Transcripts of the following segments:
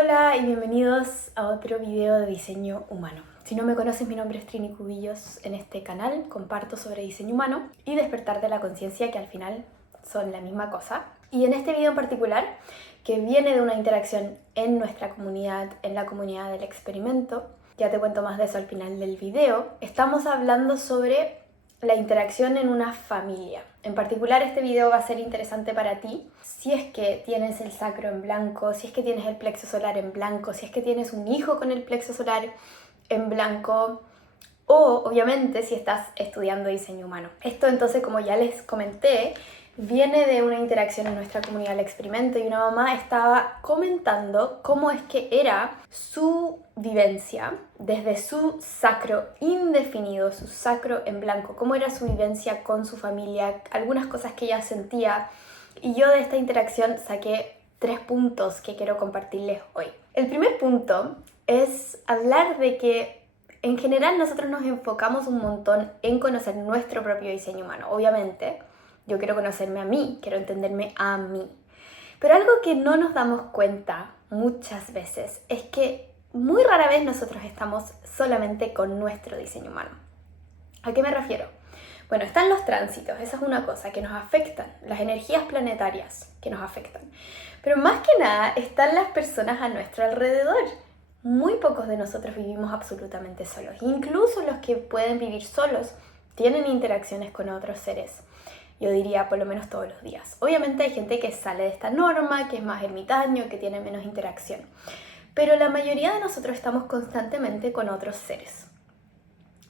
Hola y bienvenidos a otro video de diseño humano. Si no me conoces, mi nombre es Trini Cubillos. En este canal comparto sobre diseño humano y despertar de la conciencia, que al final son la misma cosa. Y en este video en particular, que viene de una interacción en nuestra comunidad, en la comunidad del experimento, ya te cuento más de eso al final del video, estamos hablando sobre la interacción en una familia. En particular, este video va a ser interesante para ti si es que tienes el sacro en blanco, si es que tienes el plexo solar en blanco, si es que tienes un hijo con el plexo solar en blanco, o obviamente si estás estudiando diseño humano. Esto entonces, como ya les comenté, viene de una interacción en nuestra comunidad del experimento, y una mamá estaba comentando cómo es que era su vivencia desde su sacro indefinido, su sacro en blanco, cómo era su vivencia con su familia, algunas cosas que ella sentía. Y yo de esta interacción saqué 3 puntos que quiero compartirles hoy. El primer punto es hablar de que en general nosotros nos enfocamos un montón en conocer nuestro propio diseño humano. Obviamente, yo quiero conocerme a mí, quiero entenderme a mí. Pero algo que no nos damos cuenta muchas veces es que muy rara vez nosotros estamos solamente con nuestro diseño humano. ¿A qué me refiero? Bueno, están los tránsitos, esa es una cosa que nos afectan, las energías planetarias que nos afectan. Pero más que nada están las personas a nuestro alrededor. Muy pocos de nosotros vivimos absolutamente solos. Incluso los que pueden vivir solos tienen interacciones con otros seres. Yo diría por lo menos todos los días. Obviamente hay gente que sale de esta norma, que es más ermitaño, que tiene menos interacción. Pero la mayoría de nosotros estamos constantemente con otros seres.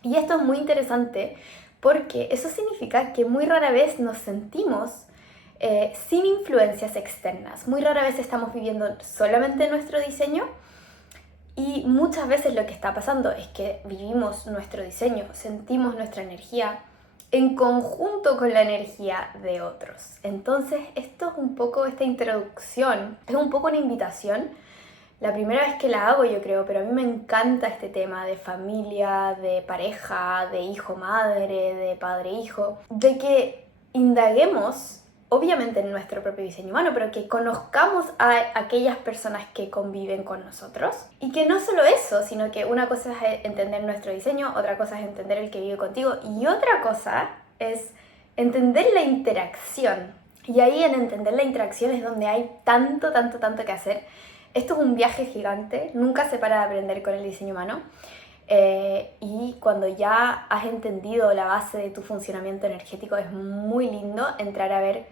Y esto es muy interesante porque eso significa que muy rara vez nos sentimos sin influencias externas. Muy rara vez estamos viviendo solamente nuestro diseño, y muchas veces lo que está pasando es que vivimos nuestro diseño, sentimos nuestra energía en conjunto con la energía de otros. Entonces, esto es un poco, esta introducción, es un poco una invitación. La primera vez que la hago, yo creo, pero a mí me encanta este tema de familia, de pareja, de hijo-madre, de padre-hijo, de que indaguemos, obviamente en nuestro propio diseño humano, pero que conozcamos a aquellas personas que conviven con nosotros. Y que no solo eso, sino que una cosa es entender nuestro diseño, otra cosa es entender el que vive contigo, y otra cosa es entender la interacción. Y ahí en entender la interacción es donde hay tanto que hacer. Esto es un viaje gigante, nunca se para de aprender con el diseño humano. Y cuando ya has entendido la base de tu funcionamiento energético, es muy lindo entrar a ver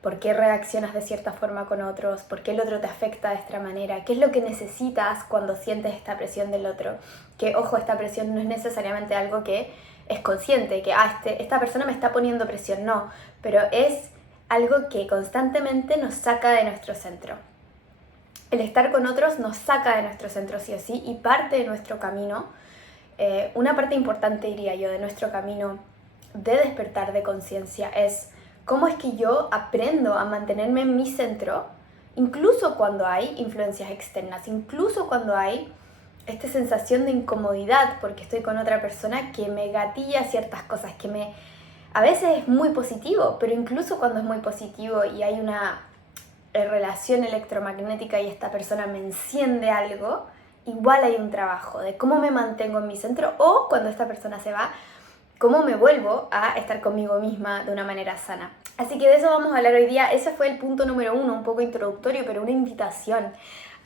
por qué reaccionas de cierta forma con otros, por qué el otro te afecta de esta manera, qué es lo que necesitas cuando sientes esta presión del otro. Que, ojo, esta presión no es necesariamente algo que es consciente, que esta persona me está poniendo presión, no, pero es algo que constantemente nos saca de nuestro centro. El estar con otros nos saca de nuestro centro sí o sí, y parte de nuestro camino, una parte importante, diría yo, de nuestro camino de despertar de conciencia es cómo es que yo aprendo a mantenerme en mi centro, incluso cuando hay influencias externas, incluso cuando hay esta sensación de incomodidad porque estoy con otra persona que me gatilla ciertas cosas, a veces es muy positivo, pero incluso cuando es muy positivo y hay una relación electromagnética y esta persona me enciende algo, igual hay un trabajo de cómo me mantengo en mi centro, o cuando esta persona se va, cómo me vuelvo a estar conmigo misma de una manera sana. Así que de eso vamos a hablar hoy día. Ese fue el punto número 1, un poco introductorio, pero una invitación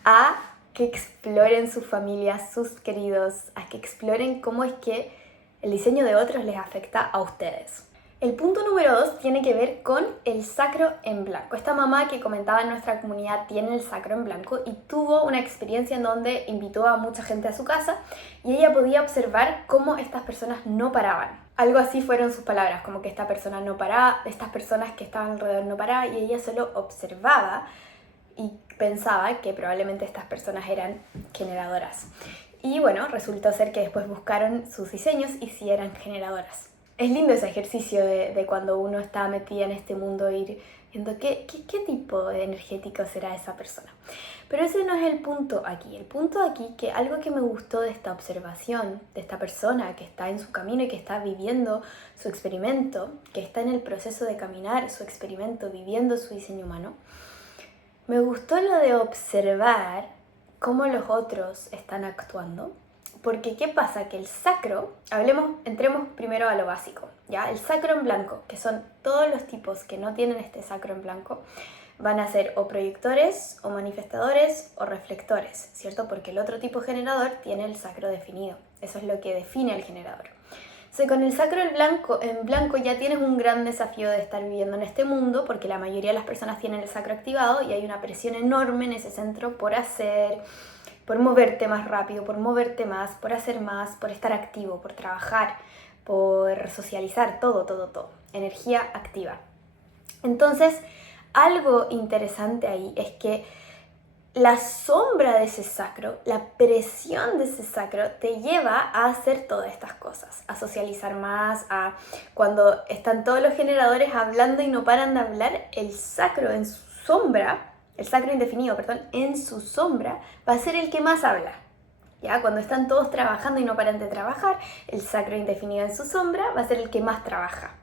a que exploren sus familias, sus queridos, a que exploren cómo es que el diseño de otros les afecta a ustedes. El punto número 2 tiene que ver con el sacro en blanco. Esta mamá que comentaba en nuestra comunidad tiene el sacro en blanco y tuvo una experiencia en donde invitó a mucha gente a su casa y ella podía observar cómo estas personas no paraban. Algo así fueron sus palabras, como que esta persona no paraba, estas personas que estaban alrededor no paraban, y ella solo observaba y pensaba que probablemente estas personas eran generadoras. Y bueno, resultó ser que después buscaron sus diseños y sí eran generadoras. Es lindo ese ejercicio de cuando uno está metida en este mundo, ir viendo qué tipo de energético será esa persona. Pero ese no es el punto aquí. El punto aquí, que algo que me gustó de esta observación, de esta persona que está en su camino y que está viviendo su experimento, que está en el proceso de caminar su experimento, viviendo su diseño humano, me gustó lo de observar cómo los otros están actuando. Porque ¿qué pasa? Que el sacro, entremos primero a lo básico, ¿ya? El sacro en blanco, que son todos los tipos que no tienen este sacro en blanco, van a ser o proyectores, o manifestadores, o reflectores, ¿cierto? Porque el otro tipo generador tiene el sacro definido. Eso es lo que define al generador. Entonces, con el sacro en blanco ya tienes un gran desafío de estar viviendo en este mundo, porque la mayoría de las personas tienen el sacro activado y hay una presión enorme en ese centro por hacer, por moverte más rápido, por moverte más, por hacer más, por estar activo, por trabajar, por socializar, todo. Energía activa. Entonces, algo interesante ahí es que la sombra de ese sacro, la presión de ese sacro te lleva a hacer todas estas cosas, a socializar más, a cuando están todos los generadores hablando y no paran de hablar, el sacro en su sombra, el sacro indefinido, perdón, en su sombra va a ser el que más habla. ¿Ya? Cuando están todos trabajando y no paran de trabajar, el sacro indefinido en su sombra va a ser el que más trabaja.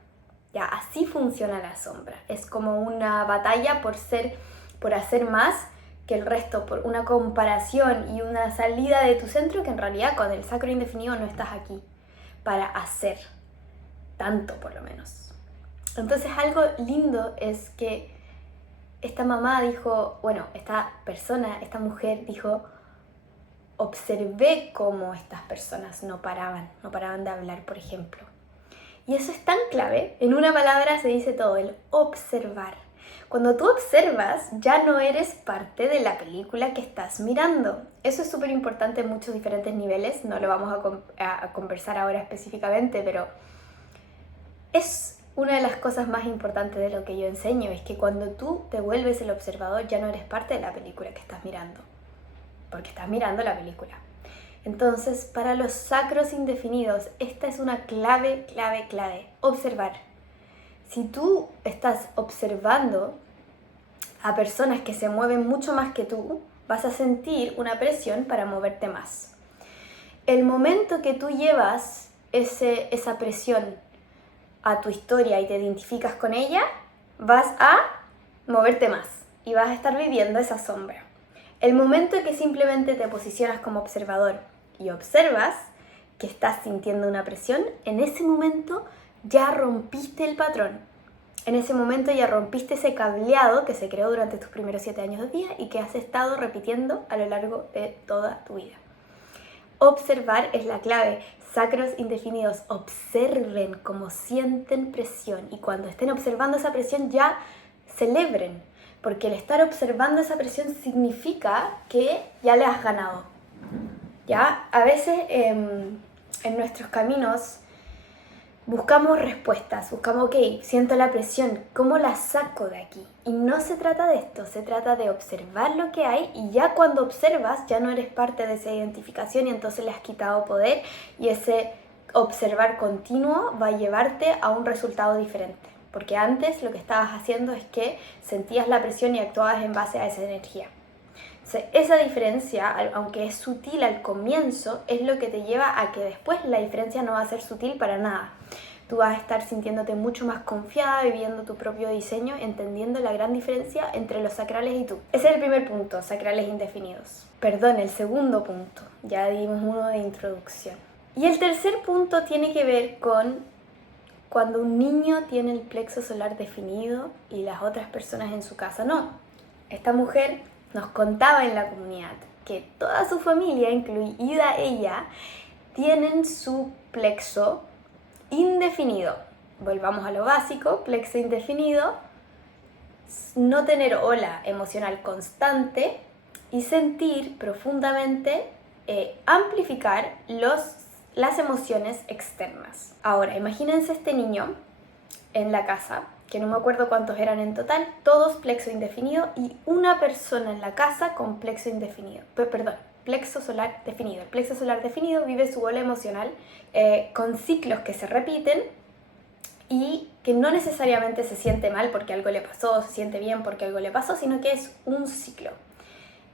Ya, así funciona la sombra. Es como una batalla por hacer más que el resto, por una comparación y una salida de tu centro, que en realidad con el sacro indefinido no estás aquí para hacer tanto, por lo menos. Entonces, algo lindo es que esta mamá dijo, bueno, esta mujer dijo, observé cómo estas personas no paraban de hablar, por ejemplo. Y eso es tan clave, en una palabra se dice todo, el observar. Cuando tú observas, ya no eres parte de la película que estás mirando. Eso es súper importante en muchos diferentes niveles, no lo vamos a conversar ahora específicamente, pero es una de las cosas más importantes de lo que yo enseño, es que cuando tú te vuelves el observador, ya no eres parte de la película que estás mirando, porque estás mirando la película. Entonces, para los sacros indefinidos, esta es una clave, observar. Si tú estás observando a personas que se mueven mucho más que tú, vas a sentir una presión para moverte más. El momento que tú llevas esa presión a tu historia y te identificas con ella, vas a moverte más y vas a estar viviendo esa sombra. El momento que simplemente te posicionas como observador y observas que estás sintiendo una presión, en ese momento ya rompiste el patrón. En ese momento ya rompiste ese cableado que se creó durante tus primeros 7 años de vida y que has estado repitiendo a lo largo de toda tu vida. Observar es la clave. Sacros indefinidos, observen cómo sienten presión y cuando estén observando esa presión ya celebren, porque el estar observando esa presión significa que ya le has ganado. ¿Ya? A veces en nuestros caminos buscamos respuestas, buscamos, ok, siento la presión, ¿cómo la saco de aquí? Y no se trata de esto, se trata de observar lo que hay y ya cuando observas ya no eres parte de esa identificación y entonces le has quitado poder y ese observar continuo va a llevarte a un resultado diferente. Porque antes lo que estabas haciendo es que sentías la presión y actuabas en base a esa energía. Esa diferencia, aunque es sutil al comienzo, es lo que te lleva a que después la diferencia no va a ser sutil para nada. Tú vas a estar sintiéndote mucho más confiada, viviendo tu propio diseño, entendiendo la gran diferencia entre los sacrales y tú. Ese es el primer punto, sacrales indefinidos. Perdón, el segundo punto. Ya dimos uno de introducción. Y el tercer punto tiene que ver con cuando un niño tiene el plexo solar definido y las otras personas en su casa no. Esta mujer nos contaba en la comunidad que toda su familia, incluida ella, tienen su plexo indefinido. Volvamos a lo básico, plexo indefinido, no tener ola emocional constante y sentir profundamente, amplificar las emociones externas. Ahora, imagínense este niño en la casa, que no me acuerdo cuántos eran en total, todos plexo indefinido y una persona en la casa con plexo indefinido. Plexo solar definido. El plexo solar definido vive su ola emocional con ciclos que se repiten y que no necesariamente se siente mal porque algo le pasó, se siente bien porque algo le pasó, sino que es un ciclo.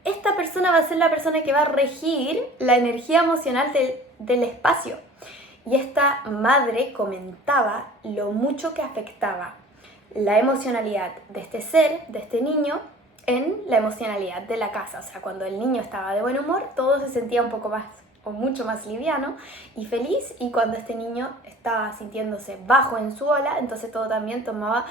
Esta persona va a ser la persona que va a regir la energía emocional del espacio. Y esta madre comentaba lo mucho que afectaba la emocionalidad de este ser, de este niño, en la emocionalidad de la casa. O sea, cuando el niño estaba de buen humor, todo se sentía un poco más o mucho más liviano y feliz, y cuando este niño estaba sintiéndose bajo en su ola, entonces todo también tomaba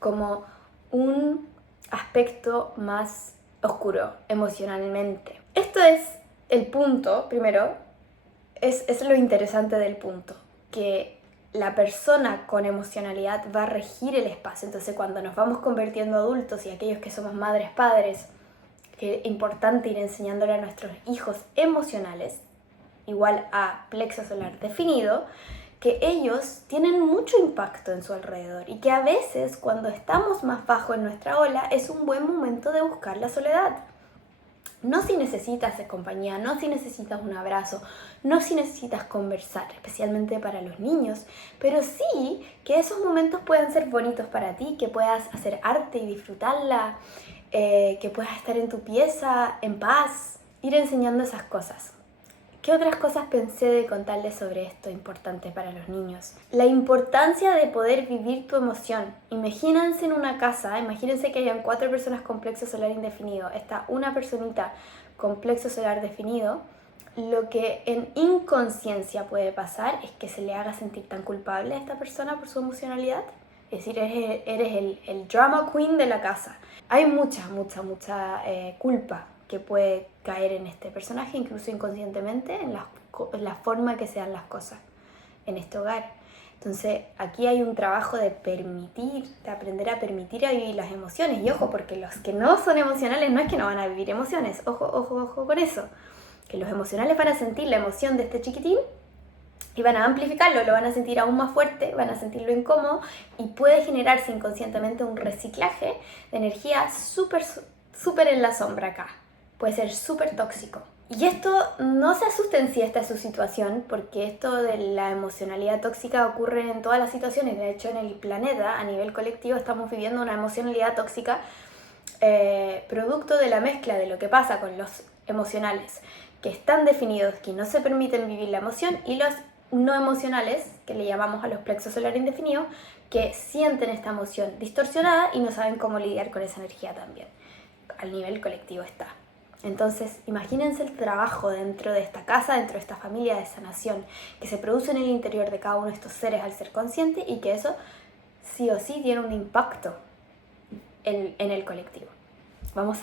como un aspecto más oscuro emocionalmente. Esto es el punto, primero, es lo interesante del punto, que la persona con emocionalidad va a regir el espacio. Entonces cuando nos vamos convirtiendo adultos y aquellos que somos madres, padres, que es importante ir enseñándole a nuestros hijos emocionales, igual a plexo solar definido, que ellos tienen mucho impacto en su alrededor y que a veces cuando estamos más bajo en nuestra ola es un buen momento de buscar la soledad. No si necesitas compañía, no si necesitas un abrazo, no si necesitas conversar, especialmente para los niños, pero sí que esos momentos puedan ser bonitos para ti, que puedas hacer arte y disfrutarla, que puedas estar en tu pieza en paz, ir enseñando esas cosas. ¿Qué otras cosas pensé de contarles sobre esto importante para los niños? La importancia de poder vivir tu emoción. Imagínense en una casa, imagínense que hayan 4 personas con plexo solar indefinido. Está una personita con plexo solar definido. Lo que en inconsciencia puede pasar es que se le haga sentir tan culpable a esta persona por su emocionalidad. Es decir, eres el drama queen de la casa. Hay mucha culpa que puede caer en este personaje, incluso inconscientemente, en la forma que sean las cosas en este hogar. Entonces, aquí hay un trabajo de permitir, de aprender a permitir a vivir las emociones. Y ojo, porque los que no son emocionales no es que no van a vivir emociones. Ojo con eso. Que los emocionales van a sentir la emoción de este chiquitín y van a amplificarlo, lo van a sentir aún más fuerte, van a sentirlo incómodo y puede generarse inconscientemente un reciclaje de energía súper en la sombra acá. Puede ser súper tóxico. Y esto, no se asusten si esta es su situación, porque esto de la emocionalidad tóxica ocurre en todas las situaciones. De hecho, en el planeta, a nivel colectivo, estamos viviendo una emocionalidad tóxica producto de la mezcla de lo que pasa con los emocionales que están definidos, que no se permiten vivir la emoción, y los no emocionales, que le llamamos a los plexos solar indefinidos, que sienten esta emoción distorsionada y no saben cómo lidiar con esa energía también. Al nivel colectivo está. Entonces, imagínense el trabajo dentro de esta casa, dentro de esta familia de sanación, que se produce en el interior de cada uno de estos seres al ser consciente, y que eso sí o sí tiene un impacto en el colectivo. Vamos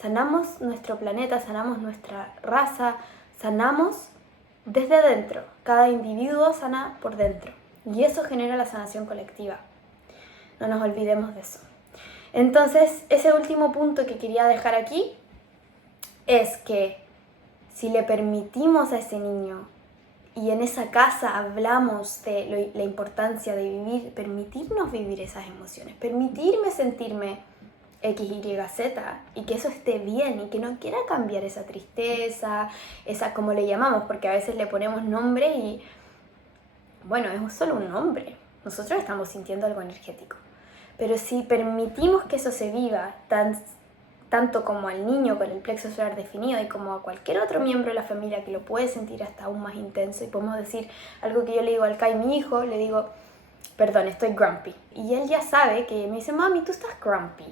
sanamos nuestro planeta, sanamos nuestra raza, sanamos desde dentro. Cada individuo sana por dentro. Y eso genera la sanación colectiva. No nos olvidemos de eso. Entonces, ese último punto que quería dejar aquí es que si le permitimos a ese niño, y en esa casa hablamos de la importancia de vivir, permitirnos vivir esas emociones, permitirme sentirme X, Y, Z, y que eso esté bien y que no quiera cambiar esa tristeza, esa como le llamamos, porque a veces le ponemos nombre y bueno, es solo un nombre, nosotros estamos sintiendo algo energético, pero si permitimos que eso se viva tanto como al niño con el plexo solar definido y como a cualquier otro miembro de la familia que lo puede sentir hasta aún más intenso, y podemos decir algo que yo le digo al Kai, mi hijo, le digo, perdón, estoy grumpy, y él ya sabe que me dice, mami, tú estás grumpy.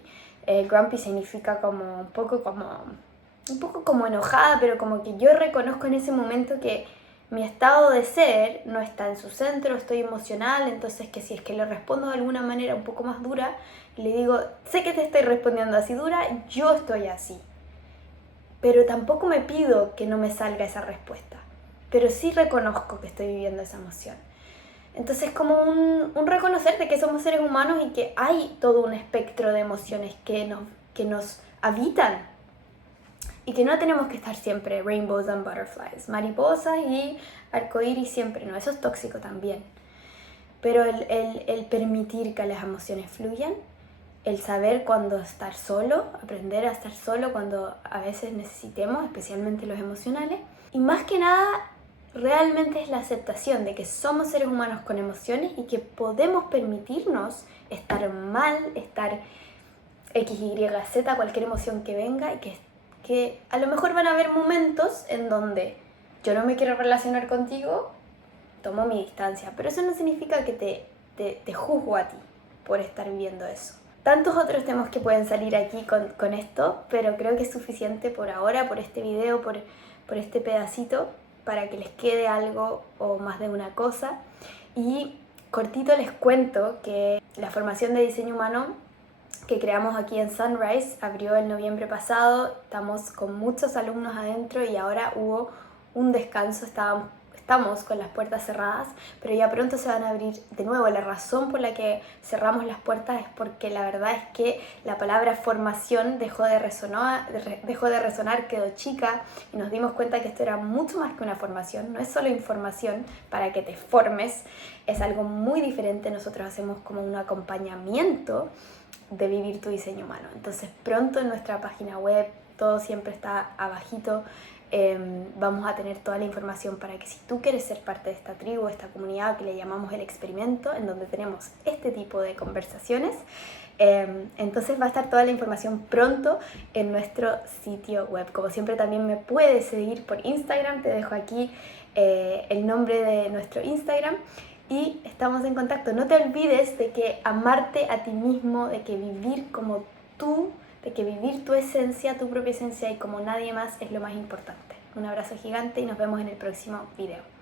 Grumpy significa como un poco como enojada, pero como que yo reconozco en ese momento que mi estado de ser no está en su centro, estoy emocional, entonces que si es que le respondo de alguna manera un poco más dura, le digo, sé que te estoy respondiendo así dura, yo estoy así, pero tampoco me pido que no me salga esa respuesta, pero sí reconozco que estoy viviendo esa emoción. Entonces es como un reconocer de que somos seres humanos y que hay todo un espectro de emociones que nos habitan y que no tenemos que estar siempre rainbows and butterflies, mariposas y arcoíris siempre, no, eso es tóxico también. Pero el permitir que las emociones fluyan, el saber cuándo estar solo, aprender a estar solo cuando a veces necesitemos, especialmente los emocionales, y más que nada realmente es la aceptación de que somos seres humanos con emociones y que podemos permitirnos estar mal, estar X, Y, Z, cualquier emoción que venga, y que a lo mejor van a haber momentos en donde yo no me quiero relacionar contigo, tomo mi distancia, pero eso no significa que te juzgo a ti por estar viviendo eso. tantos otros temas que pueden salir aquí con esto, pero creo que es suficiente por ahora, por este video, por este pedacito, para que les quede algo o más de una cosa. Y cortito les cuento que la formación de diseño humano que creamos aquí en Sunrise abrió el noviembre pasado. Estamos con muchos alumnos adentro y ahora hubo un descanso, estamos con las puertas cerradas, pero ya pronto se van a abrir de nuevo. La razón por la que cerramos las puertas es porque la verdad es que la palabra formación dejó de resonar, quedó chica, y nos dimos cuenta que esto era mucho más que una formación. No es solo información para que te formes, es algo muy diferente. Nosotros hacemos como un acompañamiento de vivir tu diseño humano. Entonces pronto en nuestra página web, todo siempre está abajito, vamos a tener toda la información para que si tú quieres ser parte de esta tribu, esta comunidad que le llamamos el experimento, en donde tenemos este tipo de conversaciones, entonces va a estar toda la información pronto en nuestro sitio web. Como siempre también me puedes seguir por Instagram, te dejo aquí el nombre de nuestro Instagram. Y estamos en contacto. No te olvides de que amarte a ti mismo, de que vivir como tú, de que vivir tu esencia, tu propia esencia y como nadie más es lo más importante. Un abrazo gigante y nos vemos en el próximo video.